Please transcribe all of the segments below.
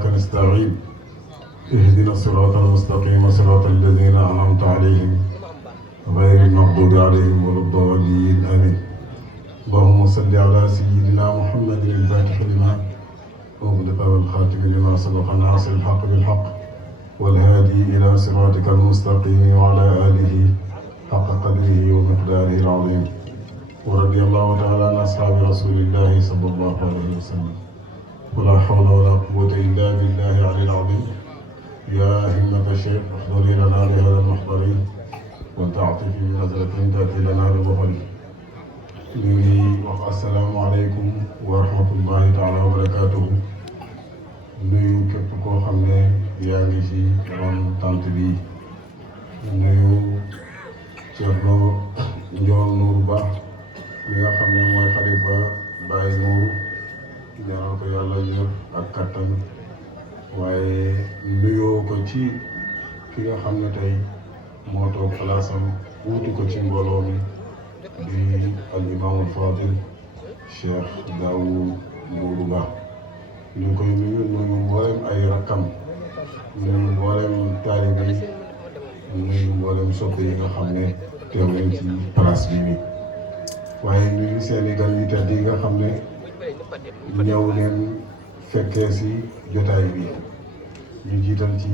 وإياك نستعين اهدنا الصراط المستقيم صراط الذين أنعمت عليهم غير المغضوب عليهم ولا الضالين آمين. اللهم صل على سيدنا محمد الفاتح لما أغلق والخاتم لما سبق ناصر الحق بالحق والهادي إلى صراطك المستقيم وعلى آله حق قدره ومقداره العظيم. ورضي الله تعالى عن أصحاب رسول الله صلى الله عليه وسلم. ولا حول ولا قوة إلا بالله العلي العظيم. يا همة الشيخ احضري لنا بهذا المحضر وتعطفي بنظرة تأتي لنا بالظفر. ñu ngi wax asalaamaaleykum wa rahmatullahi taala wa barakaatuhu. nuyu képp koo xam ne yaa ngi ci ron tant bi. nuyu Thierno Ndiol Nour Ba mi nga xam ne mooy xalifa Baye Nour ñaanal ko yàlla yër ak kattan. waaye nuyoo ko ci ki nga xam ne tey moo toog palaasam wuutu ko ci mbooloo mi di al imaamul Fadil Cheikh Daoud Nourou Ba. ñu ngi koy nuyu mboolem ay rakkam, nuyu mboolem taalibe yi, nuyu mboolem soppe yi nga xam ne teew nañ ci place bi nii. waaye nuyu seeni gan yu tedd yi nga xam ne ñëw leen fekkee si jotaay bi. ñu jiital ci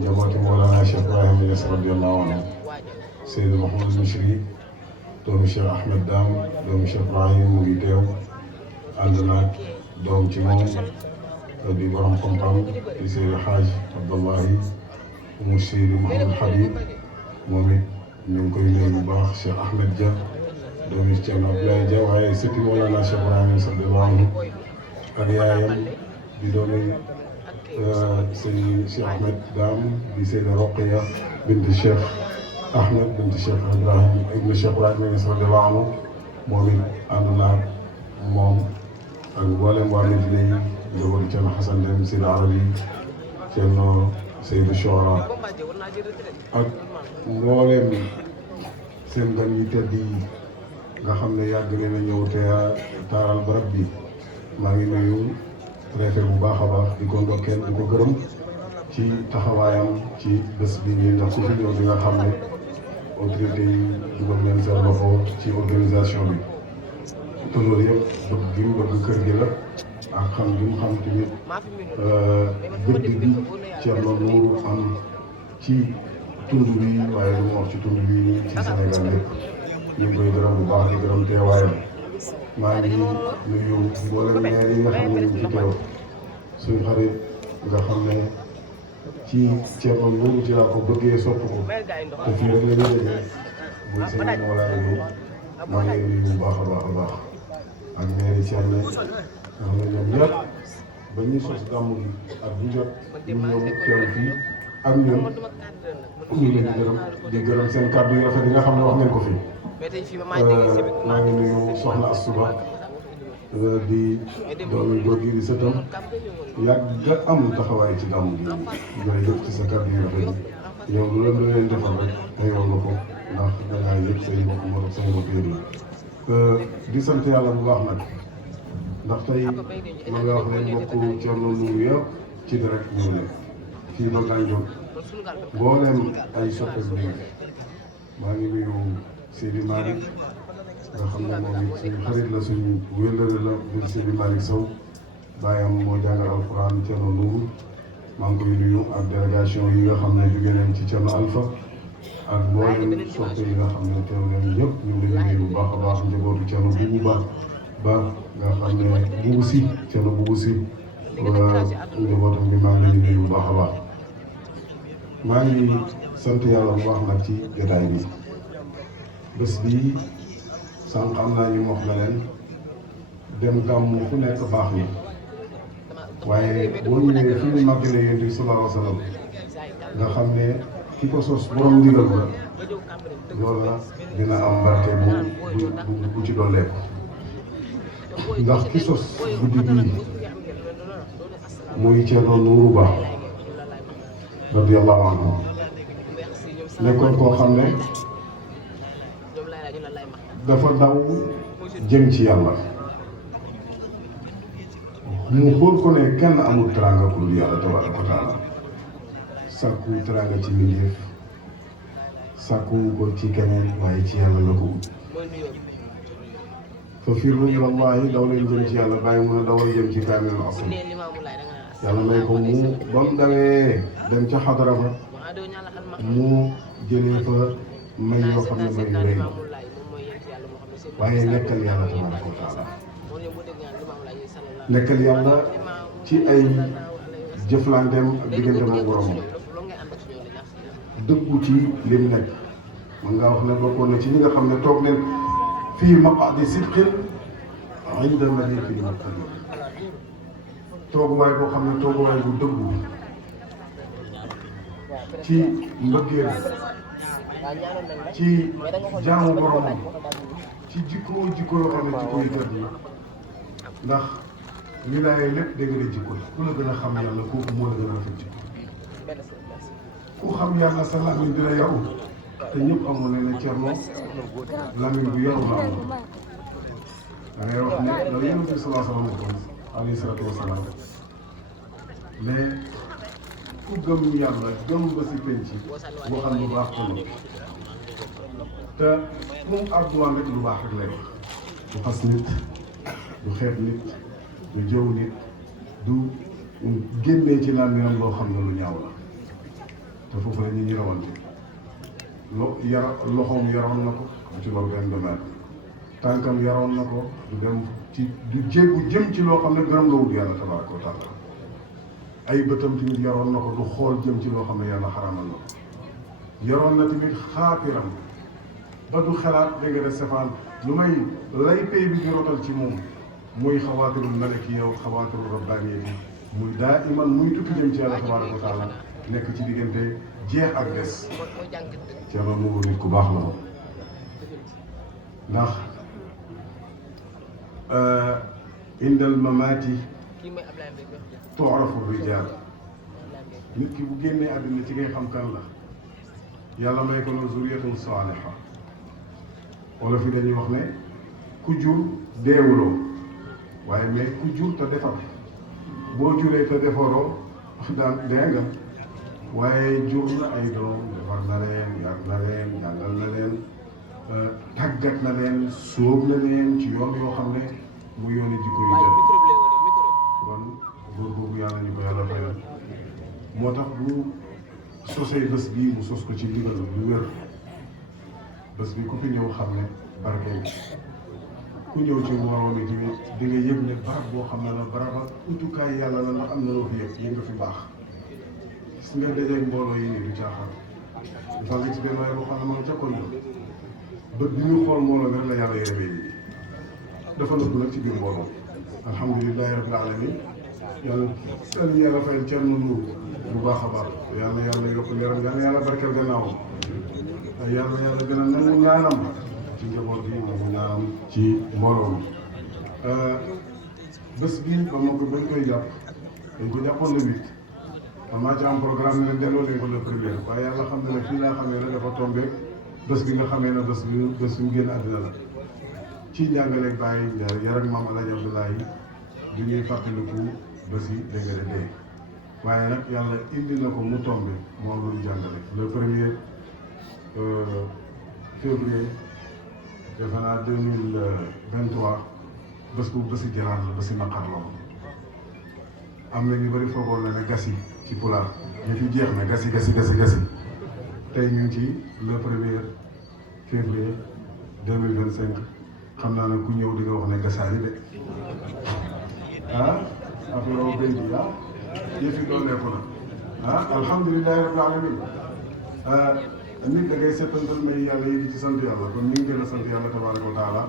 njabooti Mawlana Cheikh Ibrahima Niass radiyallahu anhu, Seydou Mouhamadou Michri, doomu Cheikh Ahmed Dame, doomu Cheikh Ibrahim mu ngi teew ànd naag doom ci moom di borom xam-xam di Seydou Hadj Abdallahi mu Seydou Mouhamadou Habib. moom it ñu ngi koy nuyu bu baax Cheikh Ahmed Dia, doomu Thierno Abdoulaye Dia, waaye sëti Mawlana Cheikh Ibrahima Niass radiyallahu anhu ak yaayam di doomu Seydi Cheikh Ahmed Dame di Seyda Roqiya bint Cheikh Ahmed bint Cheikh Ibrahim ibn Cheikh Ibrahima Niass radiyallahu anhu. moom it ànd naag moom ak mboolem waa Medina yi njabootu Thierno Hassan Deme, Seyda Arabi, Thierno Seydou Chora ak mboolem seen gan yu tedd yi nga xam ne yàgg nañ a ñëw te taaral barab bi. maa ngi nuyu préfet bu baax a baax di ko ndokkeel di ko gërëm ci taxawaayam ci bés bi nii, ndax ku fi ñëw di nga xam ne autorité yi dugal leen seen loxo ci organisation bi. te loolu yëpp bëgg gi mu bëgg kër gi la ak xam gi mu xam tamit gëdd bi Thierno Nourou am ci tund bi, waaye lu mu wax ci tund bi ci Sénégal yëpp. ñu ngi koy gërëm bu baax di gërëm teewaayam. maa ngi nuyu mboolem maire yi nga xam ne ñu ngi ci teew. suñu xarit nga xam ne ci Thierno Nourou ci laa ko bëggee sopp ko te fii rek la ñu déggee muy sëñ Mawlana Lo. maa ngi nuyu bu baax a baax a baax ak maire Thierno nga xam ne ñoom ñëpp ba ñuy sos gàmmu gi ak bu jot ñu ñëw teew fii ak ñun ñu leen di gërëm seen kàddu yu rafet yi nga xam ne wax ngeen ko fii. maa ngi nuyu Soxna Asuba di doomi góor gi di sëtam yàgg am taxawaay ci gàmmu gi. ñooy yëpp ci sa kàddu yu rafet yi yow lu leen defal rek ayoo nga ko ndax dangaa yëg say mbokk moo tax say mbokk yëg di sant yàlla bu baax nag ndax tey ma nga wax ne mbokk Thierno Nourou yëpp ci direct ñëw leen fii doon daan jóg mbooleem ay soppeeku bi maa ngi nuyu Seydi Malick nga xam ne moom it suñu xarit la, suñu wéllëre la, muy Seydi Malick Sow. baayam moo jàngal alquran Thierno Nourou. maa ngi koy nuyu ak délégation yi nga xam ne jóge nañ ci Thierno Alpha ak mboolem soppe yi nga xam ne teew nañ ñëpp ñu ngi leen nuyu bu baax a baax njabootu Thierno Boubou Ba nga xam ne Boubou Si Thierno Boubou Si njabootam bi maa ngi leen nuyu bu baax a baax. maa ngi sant yàlla bu baax nag ci jotaay bi. bés bii sànq am naa ñu wax na leen dem gàmmu fu nekk baax na waaye boo ñëwee fi ñu màggalee Yonent bi sallallahu alayhi wa sallam nga xam ne ki ko sos borom ndigal ba loola dina am barke bu ci dolleeku. ndax ki sos guddi gii muy Thierno Nourou Ba radiyallahu anhu nekkoon koo xam ne dafa daw jëm ci yàlla mu xool ko ne kenn amul teraanga pour yàlla tabaraka wa taala sàkku teraanga ci mbindeef sàkku ko ci keneen waaye ci yàlla la ko wut fa firru ilallahi daw leen jëm ci yàlla bàyyi mun a dawal jëm ci kaamil asl yàlla may ko mu ba mu dawee dem ca xadara ba mu jëlee fa may yoo xam ne may rëy waaye nekkal yàlla tabaraka wa taala nekkal yàlla ci ay jëflanteem ak digganteem ak boromam dëggu ci lim nekk mën ngaa wax ne bokkoon na ci ñi nga xam ne toog leen fii maqaadi sidqin inda malikin muqtadir tooguwaay boo xam ne tooguwaay bu dëggu ci mbëggeel ci jaamu boromam ci jikko yoo xam ne jikko yu tedd la ndax wilaaya lépp dégg nga jikko ku la gën a xam yàlla kooku moo la gën a rafet jikko ku xam yàlla sa làmmiñ dina yaru te ñëpp amoon nañ ne Cerno làmmiñ bu yaru la amoon da ngay wax ne loolu yonent bi salaa salaam ko alayhi salaatu wasalaam mais ku gëm yàlla gëm ba si penc waxal lu baax ko te moom àdduwaan rek lu baax rek lay wax du xas nit du xeeb nit du jëw nit du génnee ci làmmiñam loo xam ne lu ñaaw la te foofu la ñuy rawante loxoom yaroon na ko ci loolu benn domaine tànkam yaroon na ko du dem ci du jéggu jëm ci loo xam ne gërëm nga wut yàlla tabaraka wa taala ay bëtam tamit yaroon na ko du xool jëm ci loo xam ne yàlla xaramal na ko yaroon na tamit xaatiram ba du xalaat da nga def safaan lu may lay pay bi di rotal ci moom muy xawaatirul malaki yow xawaatirul rabbaani yi muy daa iman muy tukki jëm ci yàlla tabaraka wa taala nekk ci diggante jeex ak des Cerno Nuuru nit ku baax la moom ndax indal mamaati tu'rafu rijaal nit ki bu génnee àddina ci ngay xam kan la yàlla may ko na zuriyatun saaliha wala fi dañuy wax ne ku jur deewuloo waaye mais ku jur te defar boo juree te defaroo daan dee nga waaye jur na ay doom defar na leen yar na leen jàngal na leen tàggat na leen sóob na leen ci yoon yoo xam ne mu yooni jikko yu jël kon góor boobu yàlla ñu ko yàlla fayal moo tax bu sosee bés bii mu sos ko ci ndigal lu wér bés bi ku fi ñëw xam ne barke bi ku ñëw ci mbooloo mi tamit di nga yëg ne barab boo xam ne la baraba utukaay yàlla la ndax am na loo fi yëg yi nga fi baax gis nga dajeeg mbooloo yi nii du caaxaan dafa nga ci benn waaye boo xam ne moom jàkkoon na bët bi ñu xool mbooloo mi rek la yàlla yërëmee yi dafa nëbb nag ci biir mbooloo alhamdulilahi rabbil alamin yàlla seen yàlla fayal Cerno Nuuru bu baax a baax yàlla yokk leeram yàlla barkeel gannaawam yàlla gën a nangu ñaanam ci njaboot bi nangu ñaanam ci mbooloo mi bés bii ba ma ko bañ koy jàpp dañ ko jàppoon le 8 man maa ci am programme ne delloo leen ko le premier waaye yàlla xam ne fii laa xamee ne dafa tombé bés bi nga xamee ne bés bi mu génn àddina la ci njàngaleeg bàyyi yar ak maam El Hadj Abdoulaye bi ñuy fàttaliku bés yi dégg nga dee waaye nag yàlla indi na ko mu tombé moom lu ñu jàngale le premier février defe naa 2023 bés bu bési jëlaat la bési naqar la ko am na ñu bëri foogoon na ne gas yi ci pulaar ñu fi jeex na gasi tey ñu ngi ci le premier février 2025 xam naa ne ku ñëw di nga wax ne gasaari de affaire o béy bi yëf yi dooleeku na alhamdulilahi rabbil alamin nit da ngay settantal may yàlla yi di ci sant yàlla kon ñu ngi gën a sant yàlla tabaraka wa taala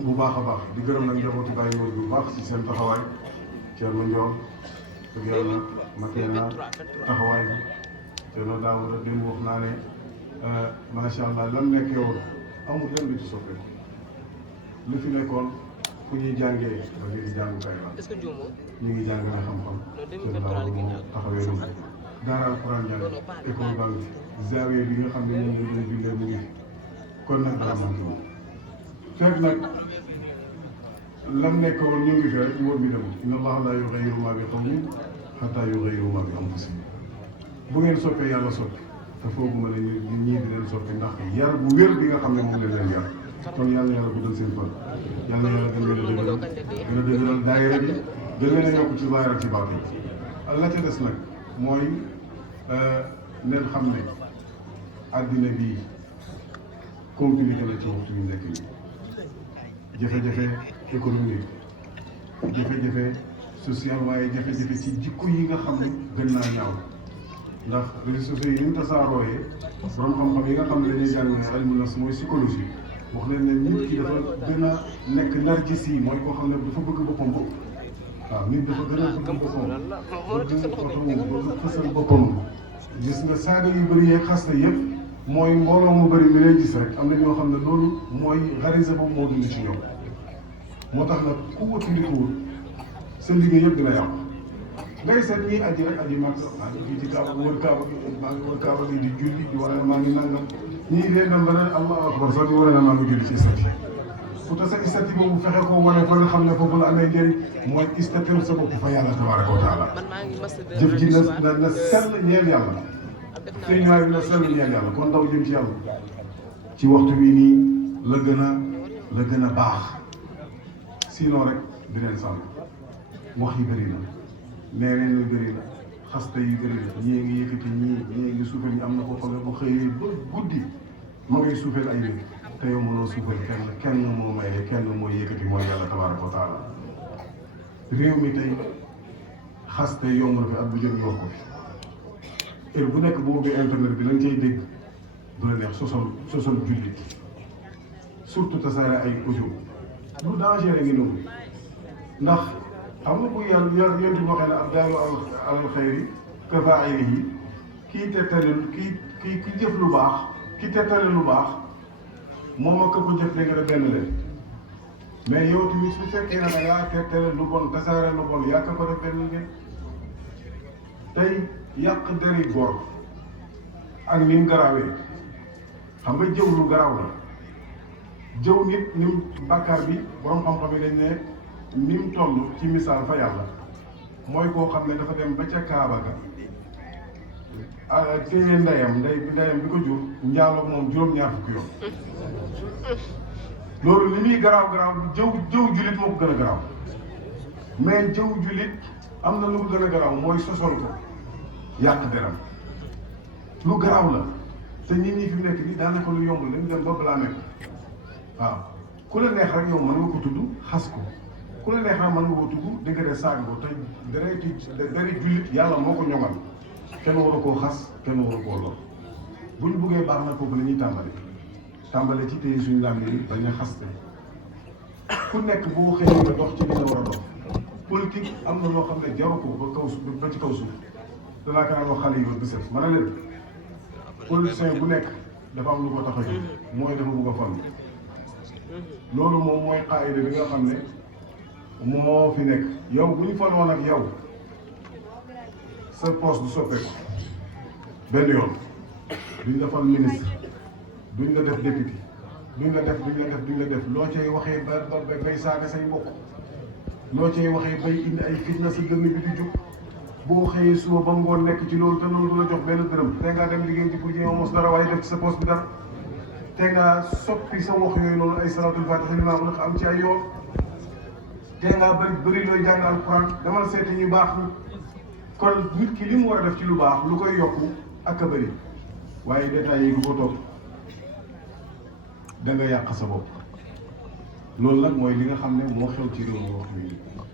bu baax a baax di gërëm nag njabootu bàyyi woon bu baax ci seen taxawaay Cerno Njoom ak yàlla matee na taxawaay bi Cerno Daawuda démb wax naa ne macha allah lam nekkee woon amul lenn lu ci soppeeku lu fi nekkoon fu ñuy jàngee ba léegi jàngukaay la ñu ngi jàngale xam-xam Cerno Daawuda moom taxawee na ko daara alquran jàng école baa ngi fi zawiya bi nga xam ne moom lañ doon bindee mu ngi fi kon nag dara manqué moom fekk nag lam nekkoon ñu ngi fi rek moo bi dem inna allaha la yughayyiru ma bi qawmin hatta yughayyiru ma bi anfusihim bu ngeen soppee yàlla soppi te fooguma ne ñii di leen soppi ndax yar bu wér bi nga xam ne moom leen yar kon yàlla yàlla guddal seen fan yàlla yàlla gën leen a dëgëral gën a dëgëral daayira bi gën leen a yokk ci zaahir ak ci baatin la ca des nag mooy neen xam ne àddina bi compliqué na ci waxtu yu nekk nii jafe-jafe économique jafe-jafe social waaye jafe-jafe ci jikko yi nga xam ne gën naa ñaaw ndax réseaux sociaux yi ni mu tasaarooyee borom xam-xam yi nga xam ne dañuy jàng ilmu nafs mooy psychologie wax nañ ne nit ki dafa gën a nekk narcisse yi mooy koo xam ne dafa bëgg boppam bopp waaw nit dafa gën a bëgg boppam bëgg fësal boppam gis nga saaga yu bëri yeeg xas na yëpp mooy mbooloo mu bëri mi lay gis rek am na ñoo xam ne loolu mooy xarisa boobu moo dund ci ñoom moo tax nag ku wëtandikuwul sa liggéey yëpp dina yàqu ngay seet ñii aji rek aji mag maa ngi fii ci kaaba wër kaaba maa ngi wër kaaba gi di julli di wane ne maa ngi nangam ñii dee dem ba ne allahu akbar sax di wane ne maa ngi julli ci istati ku te sa istati boobu fexe koo wane fa nga xam ne foofu la amee njëriñ mooy istatel sa bopp fa yàlla tabaraka wa taala jëf ji na sell ñeel yàlla te ñaay bi na sell ñeel yàlla kon ndaw jëm ci yàlla ci waxtu bii nii la gën a baax sinon rek di leen sàmm wax yi bëri na neereen la bëri na xasta yi bëri na ñii ngi yëkkati ñii ngi suufeel ñi am na koo xam ne bu xëyee ba guddi ma ngay suufeel ay nit te yow mënoo suufeel kenn moo maye kenn moo yëkkati mooy yàlla tabaaraka wa taala réew mi tey xaste yomb na fi at bu jot ñu wax ko fi heure bu nekk bu ubbee internet bi lañ cay dégg du la neex sosal jullit surtout tasaare ay audio lu danger ngi noonu ndax xam nga bu yàlla yonti boo xam ne ab daalu alal xayri ka faa'ilihi kii tettale kii jëf lu baax ki tettale lu baax moom ak ko jëf léegi rek benn leen mais yow tamit su fekkee ne da ngaa tettale lu bon tasaare lu bon yàq ko def benn ngeen tey yàq deri góor ak ni mu garaawee xam nga jëw lu garaaw la jëw nit ni mu bàkkaar bi borom xam-xam yi dañ ne ni mu toll ci misaal fa yàlla mooy koo xam ne dafa dem ba ca Kaaba ga téye ndeyam bi ko jur njaaloog moom juróom-ñaar fukki yoon loolu li muy garaaw jëw jullit moo ko gën a garaaw mais jëw jullit am na lu ko gën a garaaw mooy sosol ko yàq deram lu garaaw la te nit ñi fi mu nekk nii daanaka lu yomb lañ dem ba balaa nekk waaw ku la neex rek yow mën nga ko tudd xas ko ku la neex rek mën nga ko tudd dëgg de saag ko te dara jullit yàlla moo ko ñoŋal kenn waru koo xas kenn waru koo lor bu ñu buggee baax na foofu la ñuy tàmbale ci tey suñu lam yi bañ a xaste ku nekk boo xëyee nga dox ci li nga war a dox politique am na loo xam ne jaru ko ba ci kaw suuf danaa ko naan wax xale yi ba set ma ne leen politicien bu nekk dafa am lu ko tax a jóg mooy dafa bëgg a fal loolu moom mooy xaayida bi nga xam ne moo fi nekk yow bu ñu faloon ak yow sa poste du soppeeku benn yoon duñ la fal ministre duñ la def député duñ la def loo cay waxee ba bay saaga say mbokk loo cay waxee bay indi ay fitna sa gën bi di jóg boo xëyee suba ba ngoon nekk ci loolu te loolu du la jox benn dërëm te ngaa dem liggéey ci pour jéem a mos dara waaye def ci sa poste bi dara te ngaa soppi sa wax yooyu noonu ay salaatul faatiha li naa ko am ci ay yoon te ngaa bëri looy jàng alquran dama la seeti ñu baax ñi kon nit ki li mu war a def ci lu baax lu koy yokku ak a bëri waaye détails yi ku ko topp da nga yàq sa bopp loolu nag mooy li nga xam ne moo xew ci réew mi wax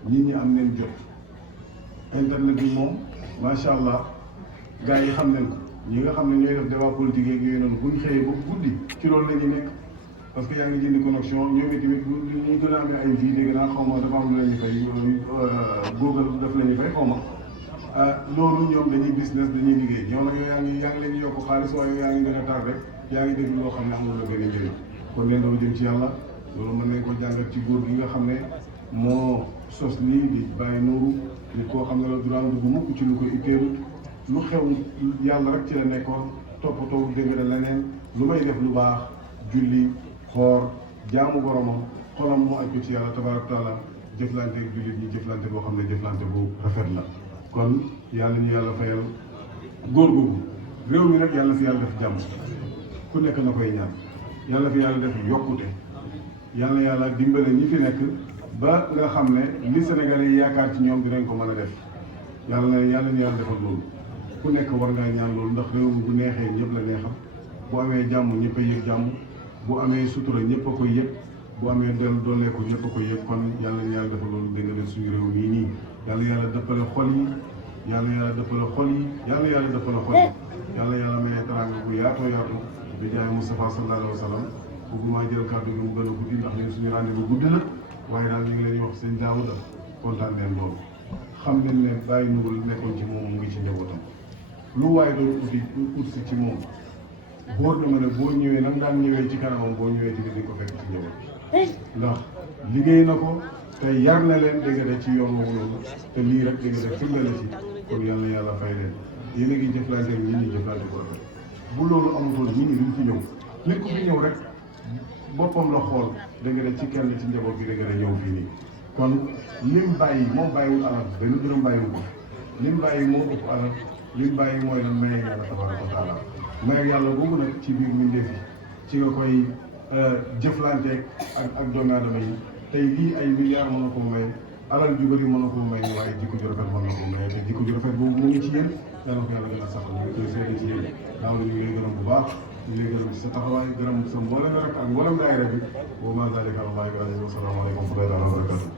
nit ñi am neen jot internet bi moom macha allah gars yi xam nañ ko ñi nga xam ne ñooy def débat politique yeeg yooyu noonu bu ñu xëyee ba guddi ci loolu la ñu nekk parce que yaa ngi jënd connexion ñoom itamit ñu gën a amee ay vie dégg naa xaw ma dafa am lu la ñuy fay Google daf la ñuy fay xaw ma loolu ñoom dañuy business dañuy liggéey ñoom nag yow yaa ngi leen di yokk xaalis waaye yaa ngi gën a tar rek yaa ngi dégg loo xam ne amul la gën a njëriñ kon leen dafa jëm ci yàlla loolu mën nañ ko jàngat ci góor gi nga xam ne moo sos lii di bàyyi nooru nit koo xam ne la duraan dugg mukk ci lu ko itteelut lu xew yàlla rek ci la nekkoon toppatoo dégg na leneen lu may def lu baax julli xoor jaamu boromam xolam moo aj ko ci yàlla tabaaraka taala jëflante ak jullit ñi jëflante boo xam ne jëflante bu rafet la kon yàlla ñu yàlla fayal góor googu réew mi nag yàlla fi yàlla def jàmm ku nekk na koy ñaan yàlla fi yàlla def yokkute yàlla dimbale ñi fi nekk ba nga xam ne li Sénégalais yi yaakaar ci ñoom dinañ ko mën a def yàlla ñu yàlla defal loolu ku nekk war ngaa ñaan loolu ndax réew mi bu neexee ñëpp la neexam bu amee jàmm ñëpp a yëg jàmm bu amee sutura ñëpp a koy yëg bu amee dooleeku ñëpp a koy yëg kon yàlla ñu yàlla defal loolu dégg nga suñu réew mii nii yàlla dëppale xol yi yàlla dëppale xol yi yàlla dëppale xol yi yàlla may teraanga bu yaatoo yaatu bi jaay Moustapha sallallahu alayhi wa sallam bëgguma jël kàddu gi mu gën a guddi ndax ñun suñu rendez-vous guddi la waaye daal ñu ngi leen di wax sëñ Daouda kontaan leen loolu xam nañ ne bàyyi nugul nekkoon ci moom mu ngi ci njabootam lu waaye doon ut si ci moom boo dama ne boo ñëwee nam daan ñëwee ci kanamam boo ñëwee ci di ko fekk ci njaboot ndax liggéey na ko te yar na leen dégg nga ci yoon woowu noonu te lii rek dégg nga firnde la ci kon yàlla fay leen yéen a ngi jëflante ak nit ñi jëflante ko rafet bu loolu amutoon nit ñi duñ fi ñëw nit ku fi ñëw rek boppam la xool dégg nga ci kenn ci njaboot bi dégg nga ñëw fii nii kon lim bàyyi moo bàyyiwul alal benn dërëm bàyyiwu ko lim bàyyi moo ëpp alal lim bàyyi mooy lan maye yàlla tabaraka wa taala maye yàlla boobu nag ci biir mbindeef yi ci nga koy jëflanteeg ak doomu aadama yi tey lii ay milliards mën na ko may alal ju bëri mën na ko may waaye jikko ju rafet mën na ko may te jikko ju rafet boobu mu ngi ci yéen yàlla ko yàlla gën a saxal ñu ngi koy seede ci yéen daaw ñu ngi lay gërëm bu baax ñu ngi lay gërëm ci sa taxawaay gërëm sa mboolem rek ak mboolem daayira bi wa maa zaalika alallaahi bi aziiz wa salaamu aleykum wa rahmatullaahi wa barakaatuh